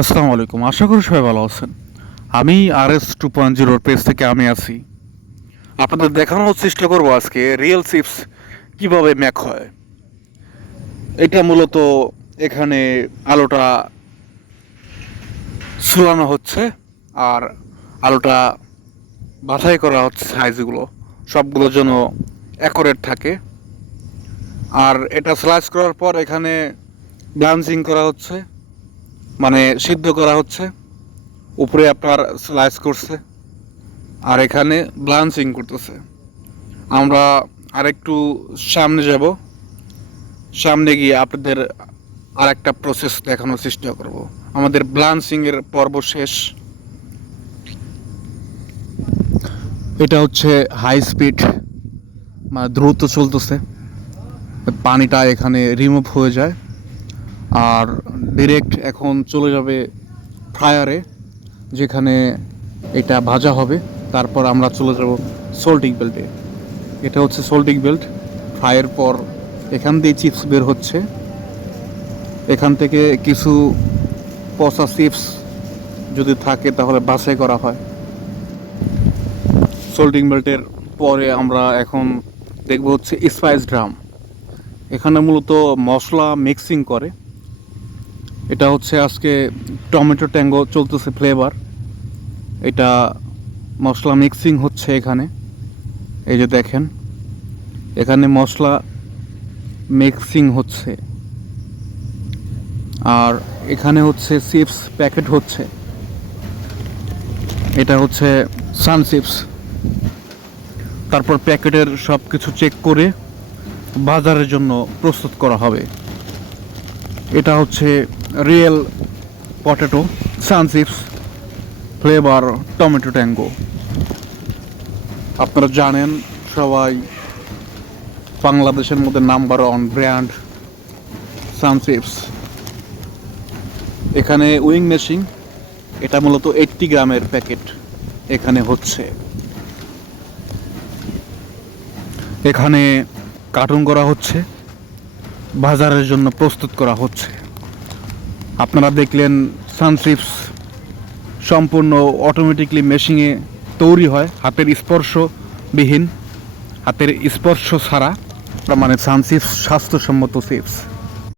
আসসালামু আলাইকুম। আশা করি সবাই ভালো আছেন। আমি RS 2.0 পেজ থেকে আমি আছি। আপনাদের দেখানোর চেষ্টা করব আজকে রিয়েল চিপস কিভাবে ম্যাক হয়। এটা মূলত এখানে আলোটা ঝুলানো হচ্ছে আর আলোটা বাছাই করা হচ্ছে সাইজগুলো সবগুলোর জন্য অ্যাকুরেট থাকে। আর এটা স্লাইস করার পর এখানে ব্লাঞ্চিং করা হচ্ছে, মানে সিদ্ধ করা হচ্ছে। উপরে আপনার স্লাইস করছে আর এখানে ব্লাঞ্চিং করতেছে। আমরা আরেকটু সামনে যাব, সামনে গিয়ে আপনাদের আরেকটা প্রসেস দেখানোর চেষ্টা করব। আমাদের ব্লাঞ্চিং এর পর্ব শেষ। এটা হচ্ছে হাই স্পিড, মানে দ্রুত চলতেছে। পানিটা এখানে রিমুভ হয়ে যায় আর ডিরেক্ট এখন চলে যাবে ফ্রায়ারে, যেখানে এটা ভাজা হবে। তারপর আমরা চলে যাব সোল্টিং বেল্টে। এটা হচ্ছে সোল্টিং বেল্ট। ফ্রাইয়ের পর এখান দিয়ে চিপস বের হচ্ছে। এখান থেকে কিছু পচা চিপস যদি থাকে তাহলে বাছাই করা হয়। সোল্টিং বেল্টের পরে আমরা এখন দেখব হচ্ছে স্পাইস ড্রাম। এখানে মূলত মশলা মিক্সিং করে। এটা হচ্ছে আজকে টমেটো ট্যাঙ্গো চলতেছে ফ্লেভার। এটা মশলা মিক্সিং হচ্ছে এখানে। এই যে দেখেন, এখানে মশলা মিক্সিং হচ্ছে আর এখানে হচ্ছে চিপস প্যাকেট হচ্ছে। এটা হচ্ছে সান চিপস। তারপর প্যাকেটের সব কিছু চেক করে বাজারের জন্য প্রস্তুত করা হবে। এটা হচ্ছে রিয়েল পটেটো সান চিপস ফ্লেভার টমেটো ট্যাঙ্গো। আপনারা জানেন সবাই, বাংলাদেশের মধ্যে নাম্বার ওয়ান ব্র্যান্ড সান চিপস। এখানে উইং মেশিং, এটা মূলত 80 গ্রামের প্যাকেট এখানে হচ্ছে। এখানে কার্টুন করা হচ্ছে, বাজারের জন্য প্রস্তুত করা হচ্ছে। আপনারা দেখলেন সান চিপস সম্পূর্ণ অটোমেটিকলি মেশিনে তৈরি হয়, হাতের স্পর্শবিহীন, হাতের স্পর্শ ছাড়া। মানে সান চিপস স্বাস্থ্যসম্মত চিপস।